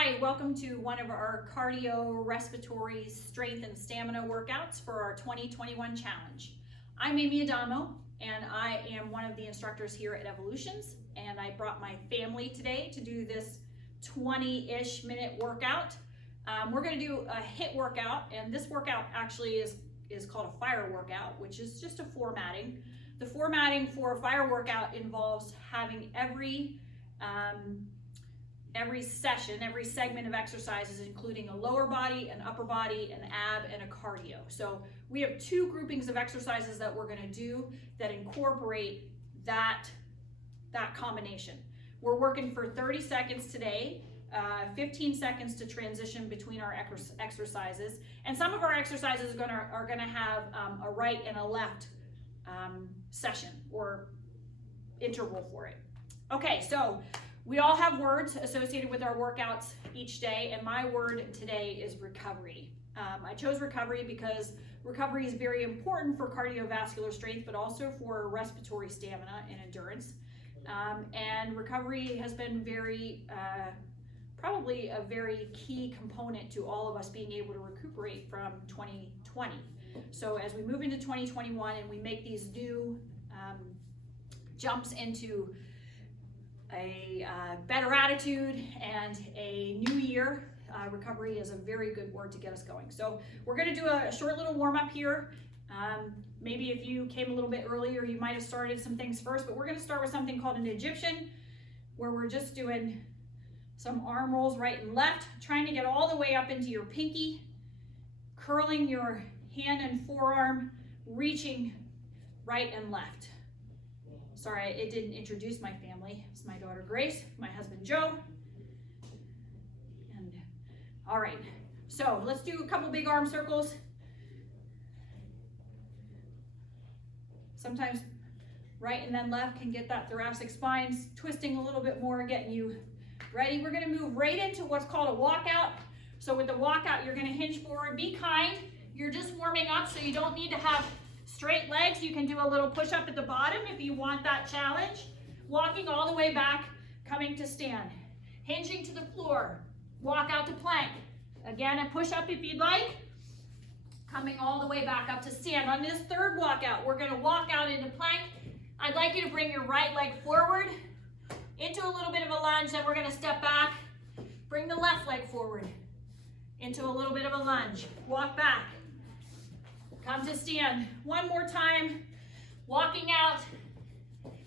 Hi, welcome to one of our cardio, respiratory, strength, and stamina workouts for our 2021 challenge. I'm Amy Adamo, and I am one of the instructors here at Evolutions, and I brought my family today to do this 20-ish minute workout. We're going to do a HIIT workout, and this workout actually is called a FIRE workout, which is just a formatting. The formatting for a FIRE workout involves having every session, every segment of exercises, including a lower body, an upper body, an ab, and a cardio. So we have two groupings of exercises that we're going to do that incorporate that combination. We're working for 30 seconds today, 15 seconds to transition between our exercises, and some of our exercises are gonna have a right and a left session or interval for it. Okay, so we all have words associated with our workouts each day, and my word today is recovery. I chose recovery because recovery is very important for cardiovascular strength, but also for respiratory stamina and endurance. And recovery has been probably a very key component to all of us being able to recuperate from 2020. So as we move into 2021 and we make these new jumps into a better attitude and a new year, recovery is a very good word to get us going. So we're going to do a short little warm up here. Maybe if you came a little bit earlier, you might have started some things first, but we're going to start with something called an Egyptian, where we're just doing some arm rolls right and left, trying to get all the way up into your pinky, curling your hand and forearm, reaching right and left. Sorry, it didn't introduce my family. It's my daughter Grace, my husband Joe. And all right, so let's do a couple big arm circles. Sometimes right and then left can get that thoracic spine twisting a little bit more, getting you ready. We're gonna move right into what's called a walkout. So with the walkout, you're gonna hinge forward. Be kind. You're just warming up, so you don't need to have straight legs. You can do a little push up at the bottom if you want that challenge. Walking all the way back, coming to stand. Hinging to the floor. Walk out to plank. Again, a push up if you'd like. Coming all the way back up to stand. On this third walkout, we're going to walk out into plank. I'd like you to bring your right leg forward into a little bit of a lunge. Then we're going to step back. Bring the left leg forward into a little bit of a lunge. Walk back. Come to stand. One more time. Walking out.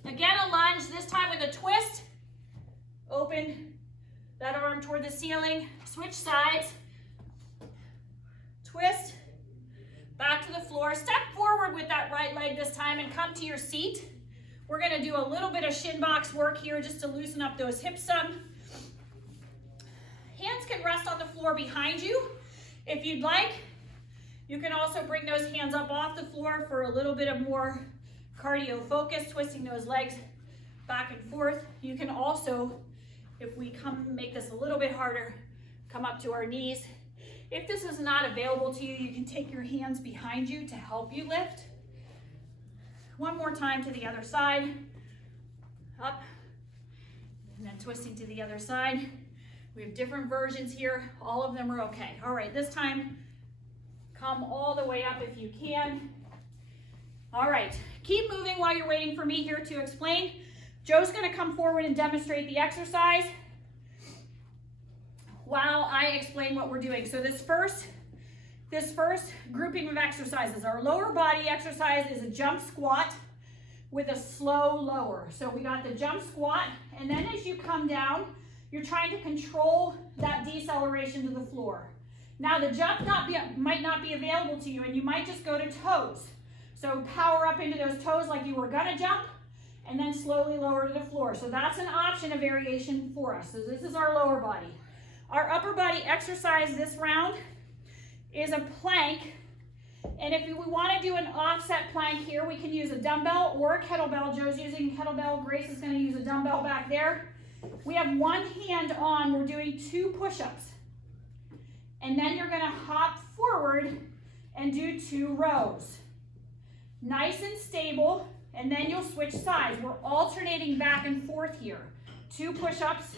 Again, a lunge, this time with a twist. Open that arm toward the ceiling. Switch sides. Twist. Back to the floor. Step forward with that right leg this time and come to your seat. We're going to do a little bit of shin box work here just to loosen up those hips some. Hands can rest on the floor behind you if you'd like. You can also bring those hands up off the floor for a little bit of more cardio focus, twisting those legs back and forth. You can also, if we make this a little bit harder, come up to our knees. If this is not available to you, you can take your hands behind you to help you lift. One more time to the other side. Up, and then twisting to the other side. We have different versions here. All of them are okay. All right, this time, come all the way up if you can. All right, keep moving while you're waiting for me here to explain. Joe's gonna come forward and demonstrate the exercise while I explain what we're doing. So this first grouping of exercises, our lower body exercise is a jump squat with a slow lower. So we got the jump squat, and then as you come down, you're trying to control that deceleration to the floor. Now the jump might not be available to you, and you might just go to toes. So power up into those toes like you were gonna jump, and then slowly lower to the floor. So that's an option, a variation for us. So this is our lower body. Our upper body exercise this round is a plank. And if we wanna do an offset plank here, we can use a dumbbell or a kettlebell. Joe's using a kettlebell, Grace is gonna use a dumbbell back there. We have one hand on, we're doing 2 push-ups. And then you're gonna hop forward and do 2 rows. Nice and stable, and then you'll switch sides. We're alternating back and forth here. 2 push-ups,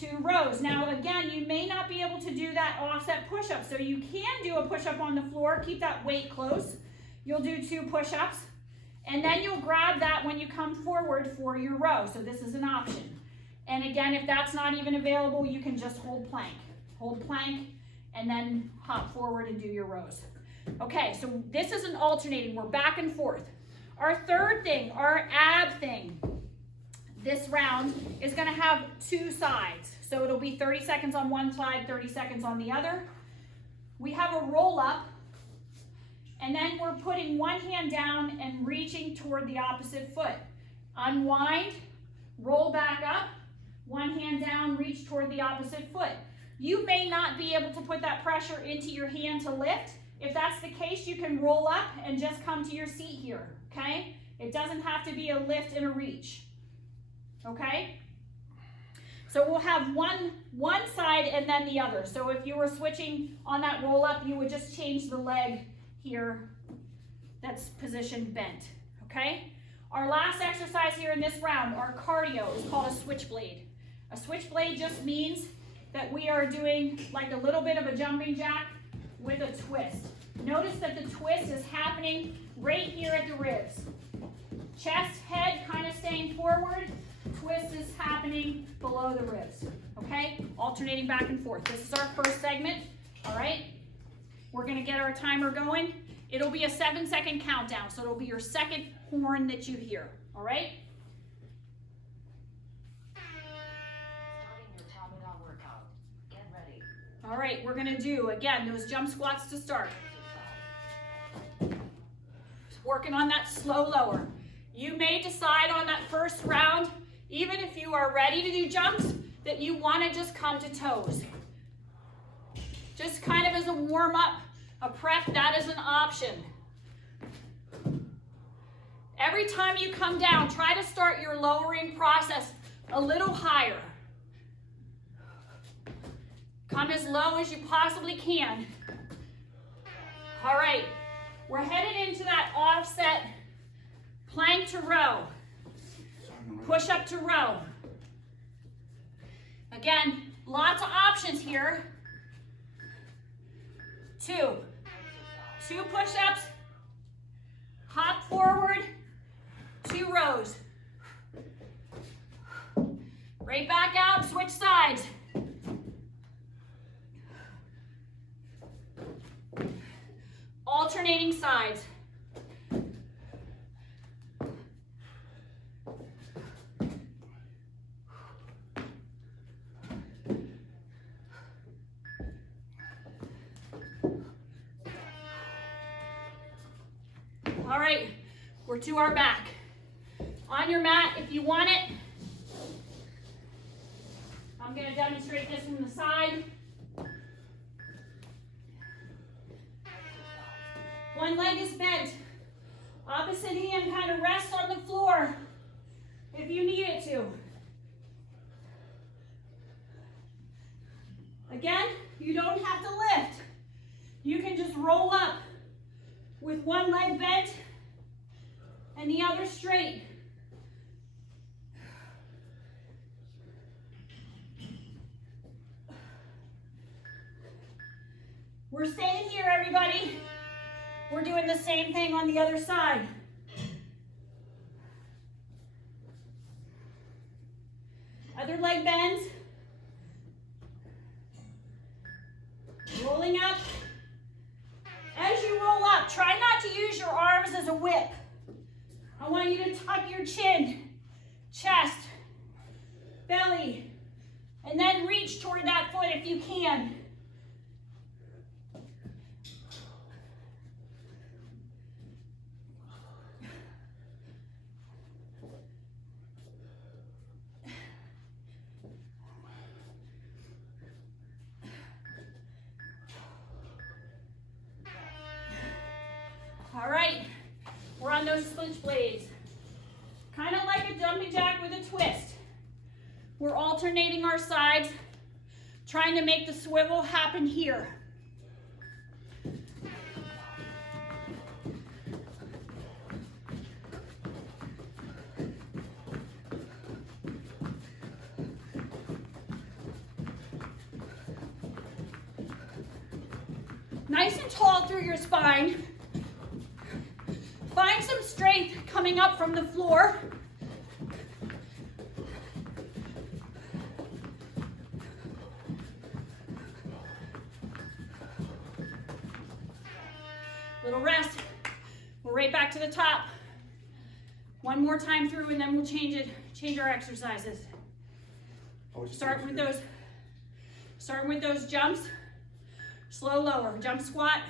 2 rows. Now again, you may not be able to do that offset push-up, so you can do a push-up on the floor. Keep that weight close. You'll do 2 push-ups, and then you'll grab that when you come forward for your row. So this is an option. And again, if that's not even available, you can just hold plank. Hold plank, and then hop forward and do your rows. Okay, so this is an alternating. We're back and forth. Our third thing, our ab thing, this round is going to have 2 sides. So it'll be 30 seconds on one side, 30 seconds on the other. We have a roll up, and then we're putting one hand down and reaching toward the opposite foot. Unwind, roll back up, one hand down, reach toward the opposite foot. You may not be able to put that pressure into your hand to lift. If that's the case, you can roll up and just come to your seat here, okay? It doesn't have to be a lift and a reach, okay? So we'll have one side and then the other. So if you were switching on that roll up, you would just change the leg here that's positioned bent, okay? Our last exercise here in this round, our cardio, is called a switchblade. A switchblade just means that we are doing like a little bit of a jumping jack with a twist. Notice that the twist is happening right here at the ribs. Chest, head kind of staying forward. Twist is happening below the ribs, okay? Alternating back and forth. This is our first segment, all right? We're gonna get our timer going. It'll be a 7-second countdown, so it'll be your second horn that you hear, all right? Starting your Ramadan workout. Get ready. All right, we're gonna do, again, those jump squats to start. Working on that slow lower. You may decide on that first round, even if you are ready to do jumps, that you wanna just come to toes. Just kind of as a warm up, a prep, that is an option. Every time you come down, try to start your lowering process a little higher. Come as low as you possibly can. All right, we're headed into that offset plank to row, push up to row. Again, lots of options here. 2 push-ups, hop forward, 2 rows. Right back out, switch sides. Alternating sides. All right, we're to our back. On your mat, if you want it, I'm going to demonstrate this from the side. One leg is bent. Opposite hand kind of rests on the floor if you need it to. Again, you don't have to lift. You can just roll up with one leg bent and the other straight. We're staying here, everybody. We're doing the same thing on the other side. Other leg bends. Rolling up. As you roll up, try not to use your arms as a whip. I want you to tuck your chin, chest, belly, and then reach toward that foot if you can. All right, we're on those switch blades. Kind of like a jumping jack with a twist. We're alternating our sides, trying to make the swivel happen here. Nice and tall through your spine. Find some strength coming up from the floor. Little rest. We're right back to the top. One more time through and then we'll change our exercises. Starting with those jumps. Slow lower, jump squat.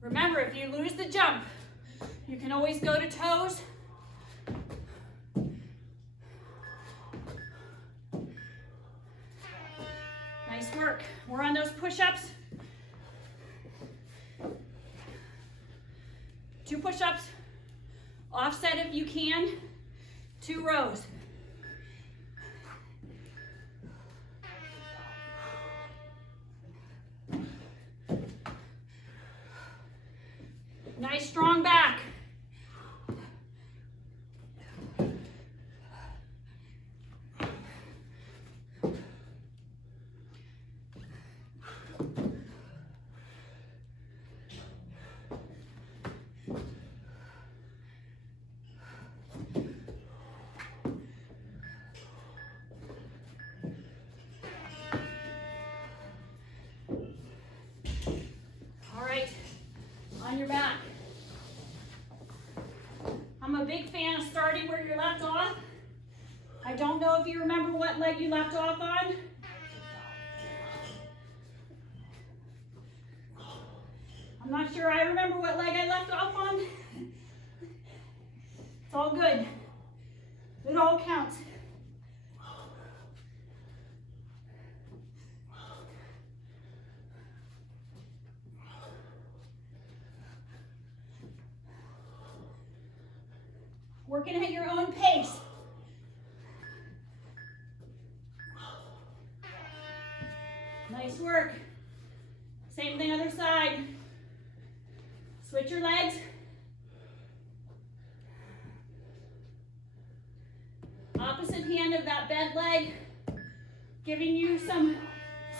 Remember, if you lose the jump, you can always go to toes. Nice work. We're on those push-ups. 2 push-ups. Offset if you can. 2 rows. Nice strong back. All right, on your back. I'm a big fan of starting where you left off. I don't know if you remember what leg you left off on. I'm not sure I remember what leg I left off on. It's all good. It all counts. Working at your own pace. Nice work. Same thing other side. Switch your legs. Opposite hand of that bent leg, giving you some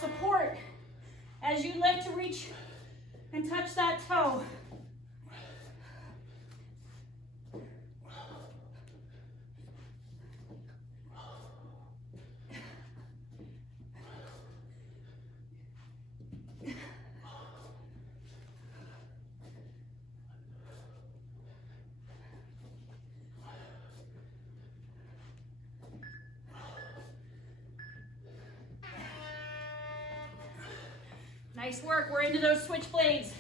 support as you lift to reach and touch that toe. Nice work. We're into those switch blades.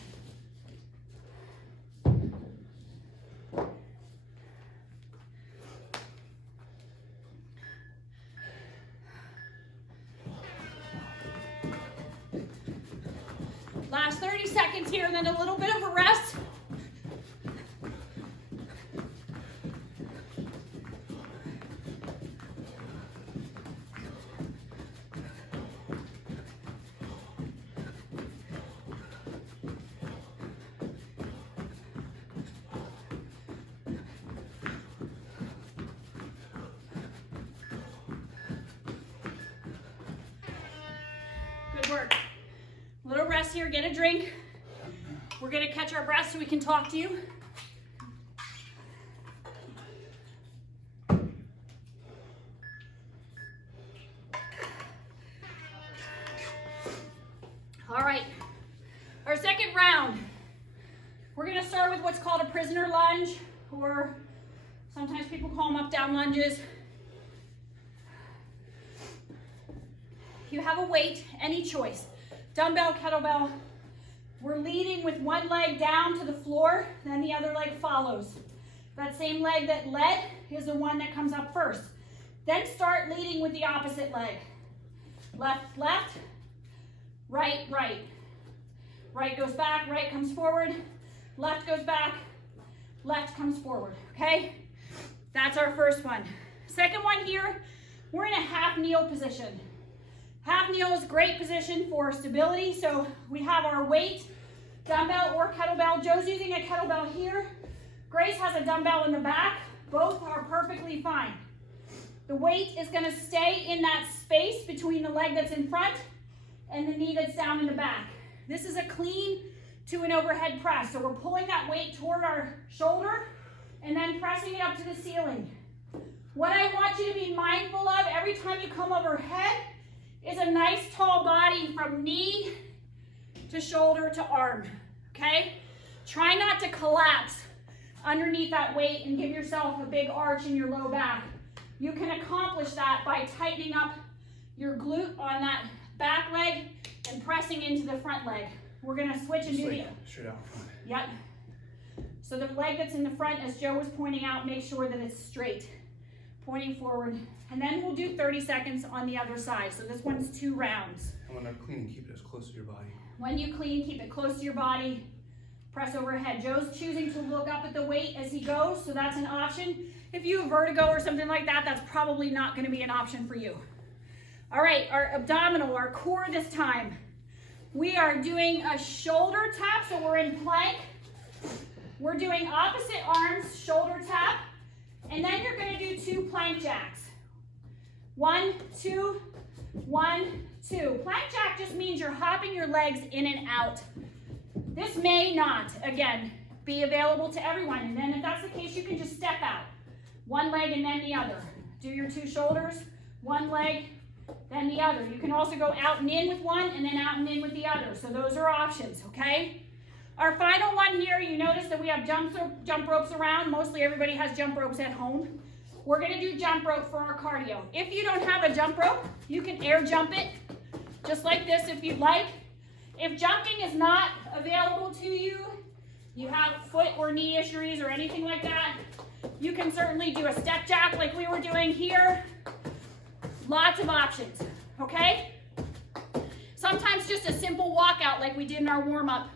Last 30 seconds here, and then a little bit of a rest. Good work. Little rest here, get a drink. We're gonna catch our breath so we can talk to you. All right, our second round. We're gonna start with what's called a prisoner lunge, or sometimes people call them up-down lunges. You have a weight, any choice. Dumbbell, kettlebell. We're leading with one leg down to the floor, then the other leg follows. That same leg that led is the one that comes up first. Then start leading with the opposite leg. Left, left, right, right. Right goes back, right comes forward. Left goes back, left comes forward, okay? That's our first one. Second one here, We're in a half kneel position. Half kneel is a great position for stability. So we have our weight, dumbbell or kettlebell. Joe's using a kettlebell here. Grace has a dumbbell in the back. Both are perfectly fine. The weight is going to stay in that space between the leg that's in front and the knee that's down in the back. This is a clean to an overhead press. So we're pulling that weight toward our shoulder and then pressing it up to the ceiling. What I want you to be mindful of every time you come overhead is a nice tall body from knee to shoulder to arm, okay? Try not to collapse underneath that weight and give yourself a big arch in your low back. You can accomplish that by tightening up your glute on that back leg and pressing into the front leg. We're gonna switch and do the straight out front. Yep. So the leg that's in the front, as Joe was pointing out, make sure that it's straight, pointing forward. And then we'll do 30 seconds on the other side. So this one's 2 rounds. And when I'm cleaning, keep it as close to your body. When you clean, keep it close to your body. Press overhead. Joe's choosing to look up at the weight as he goes, so that's an option. If you have vertigo or something like that, that's probably not going to be an option for you. All right, our abdominal, our core this time. We are doing a shoulder tap, so we're in plank. We're doing opposite arms, shoulder tap, and then you're going to do 2 plank jacks. 1, 2, 1, 2. Plank jack just means you're hopping your legs in and out. This may not, again, be available to everyone. And then if that's the case, you can just step out. 1 leg and then the other. Do your 2 shoulders, 1 leg, then the other. You can also go out and in with one and then out and in with the other. So those are options, okay? Our final one here, you notice that we have jump ropes around. Mostly everybody has jump ropes at home. We're gonna do jump rope for our cardio. If you don't have a jump rope, you can air jump it, just like this if you'd like. If jumping is not available to you, you have foot or knee issues or anything like that, you can certainly do a step jack like we were doing here. Lots of options, okay? Sometimes just a simple walkout like we did in our warm-up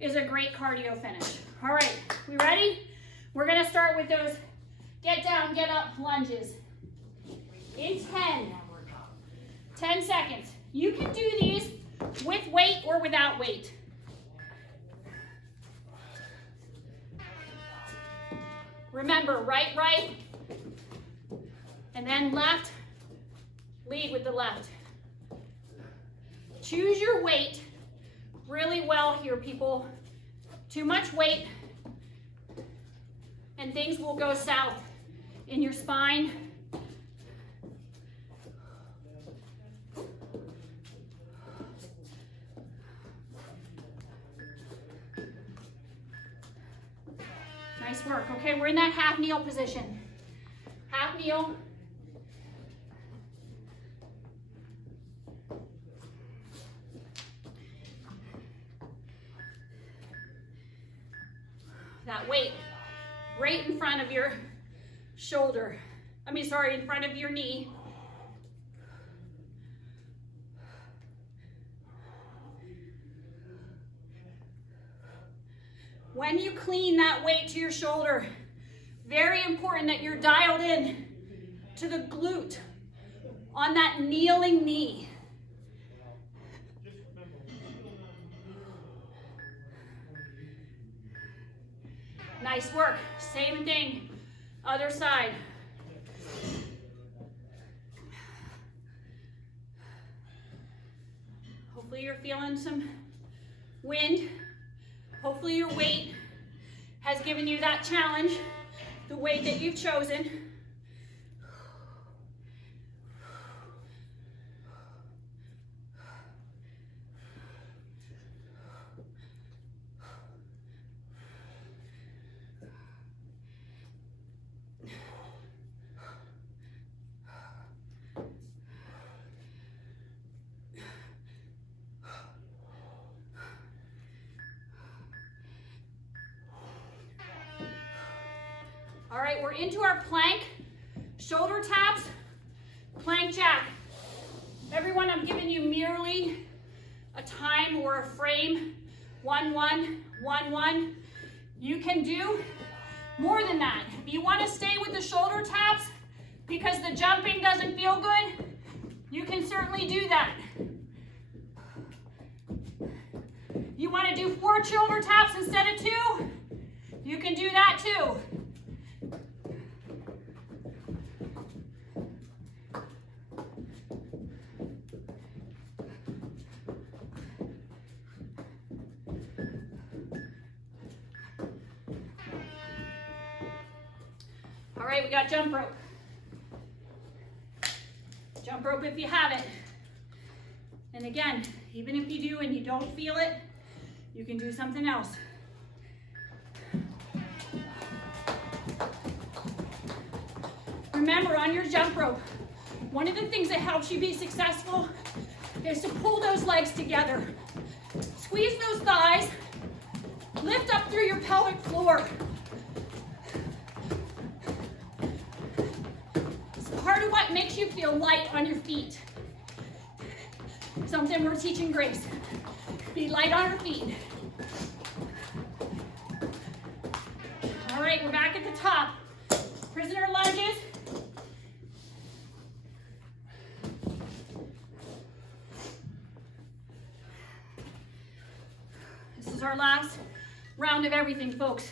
is a great cardio finish. All right, we ready? We're gonna start with those get down, get up lunges. In 10 seconds. You can do these with weight or without weight. Remember, right, and then left, lead with the left. Choose your weight really well here, people. Too much weight and things will go south in your spine. Nice work. Okay, we're in that half kneel position. Half kneel. That weight right in front of your shoulder. In front of your knee. When you clean that weight to your shoulder, very important that you're dialed in to the glute on that kneeling knee. Nice work. Same thing. Other side. Hopefully you're feeling some wind. Hopefully your weight has given you that challenge, the weight that you've chosen. All right, we're into our plank, shoulder taps, plank jack. Everyone, I'm giving you merely a time or a frame, 1, 1, 1, 1. You can do more than that. If you want to stay with the shoulder taps, because the jumping doesn't feel good, you can certainly do that. You want to do 4 shoulder taps instead of 2? You can do that too. All right, we got jump rope. Jump rope if you have it. And again, even if you do and you don't feel it, you can do something else. Remember, on your jump rope, one of the things that helps you be successful is to pull those legs together. Squeeze those thighs, lift up through your pelvic floor. It's part of what makes you feel light on your feet. Something we're teaching Grace. Be light on her feet. All right, we're back at the top. Prisoner lunges. This is our last round of everything, folks.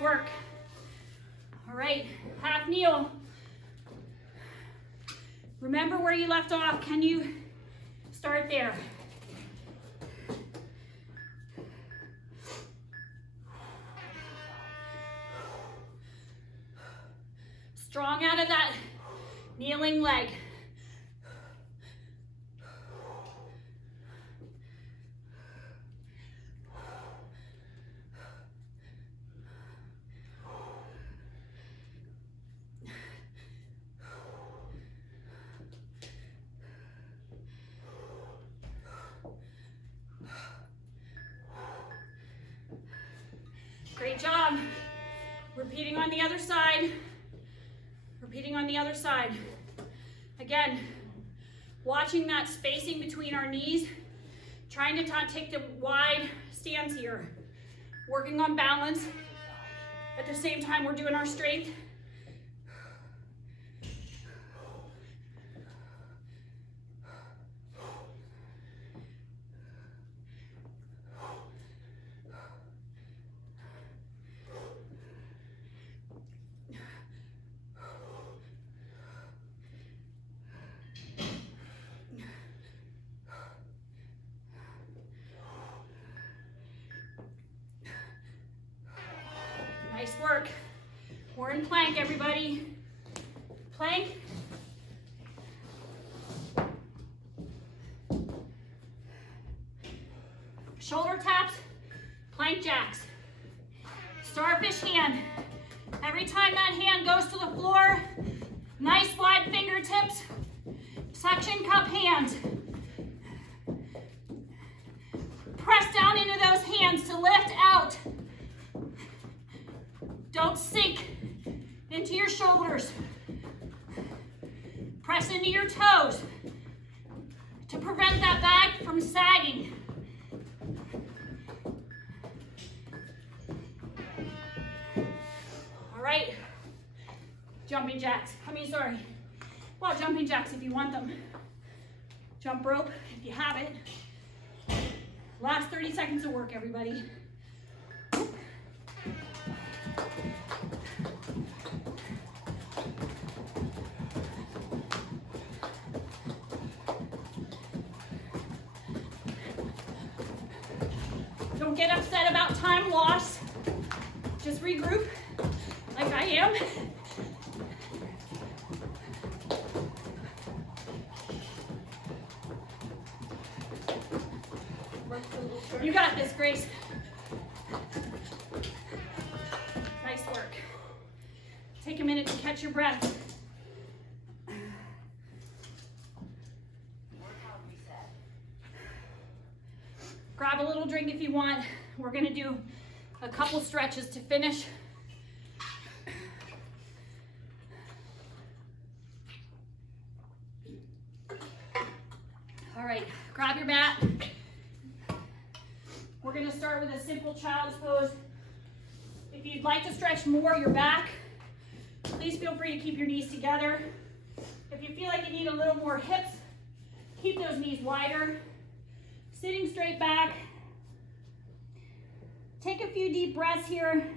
Work. All right, half kneel. Remember where you left off. Can you start there? Strong out of that kneeling leg. Great job. Repeating on the other side. Repeating on the other side. Again, watching that spacing between our knees, trying to not take the wide stance here. Working on balance. At the same time, we're doing our strength. Nice work. We're in plank, everybody. Plank. Shoulder taps, plank jacks. Starfish hand. Every time that hand goes to the floor, nice wide fingertips, suction cup hands. Press down into those hands to lift out. Don't sink into your shoulders. Press into your toes to prevent that bag from sagging. All right, jumping jacks. Well, jumping jacks if you want them. Jump rope if you have it. Last 30 seconds of work, everybody. Don't get upset about time lost. Just regroup like I am. You got this, Grace. Nice work. Take a minute. minute to catch your breath. Workout reset. Grab a little drink if you want. We're gonna do a couple stretches to finish. All right, grab your mat. We're gonna start with a simple child's pose. If you'd like to stretch more your back, please feel free to keep your knees together. If you feel like you need a little more hips, keep those knees wider. Sitting straight back. Take a few deep breaths here.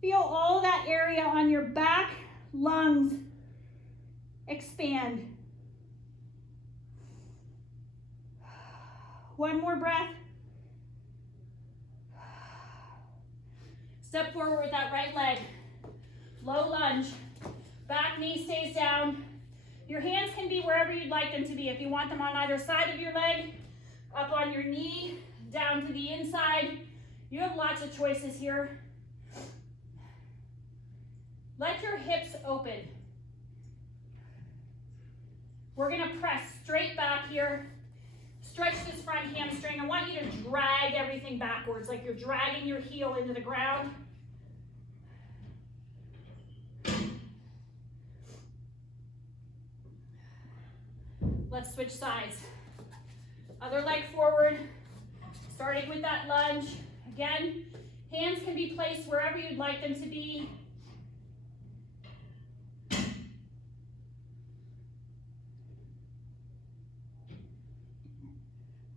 Feel all that area on your back, lungs expand. One more breath. Step forward with that right leg. Low lunge. Back knee stays down. Your hands can be wherever you'd like them to be. If you want them on either side of your leg, up on your knee, down to the inside. You have lots of choices here. Let your hips open. We're gonna press straight back here. Stretch this front hamstring. I want you to drag everything backwards, like you're dragging your heel into the ground. Let's switch sides. Other leg forward, starting with that lunge. Again, hands can be placed wherever you'd like them to be.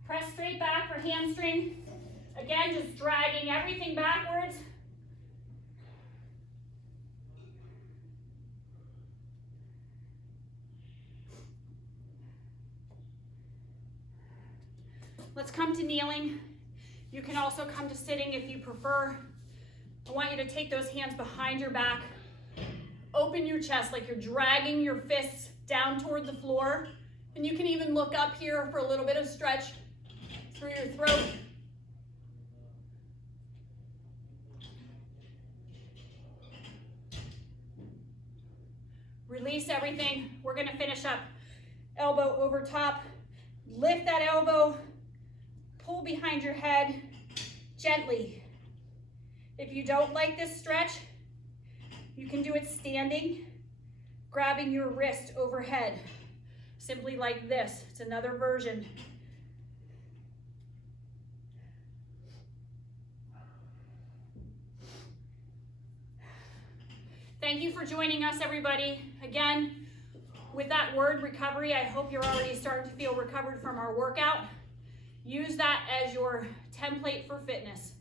Press straight back for hamstring. Again, just dragging everything backwards. Let's come to kneeling. You can also come to sitting if you prefer. I want you to take those hands behind your back. Open your chest like you're dragging your fists down toward the floor. And you can even look up here for a little bit of stretch through your throat. Release everything. We're gonna finish up elbow over top. Lift that elbow. Pull behind your head gently. If you don't like this stretch, you can do it standing, grabbing your wrist overhead, simply like this. It's another version. Thank you for joining us, everybody. Again, with that word recovery, I hope you're already starting to feel recovered from our workout. Use that as your template for fitness.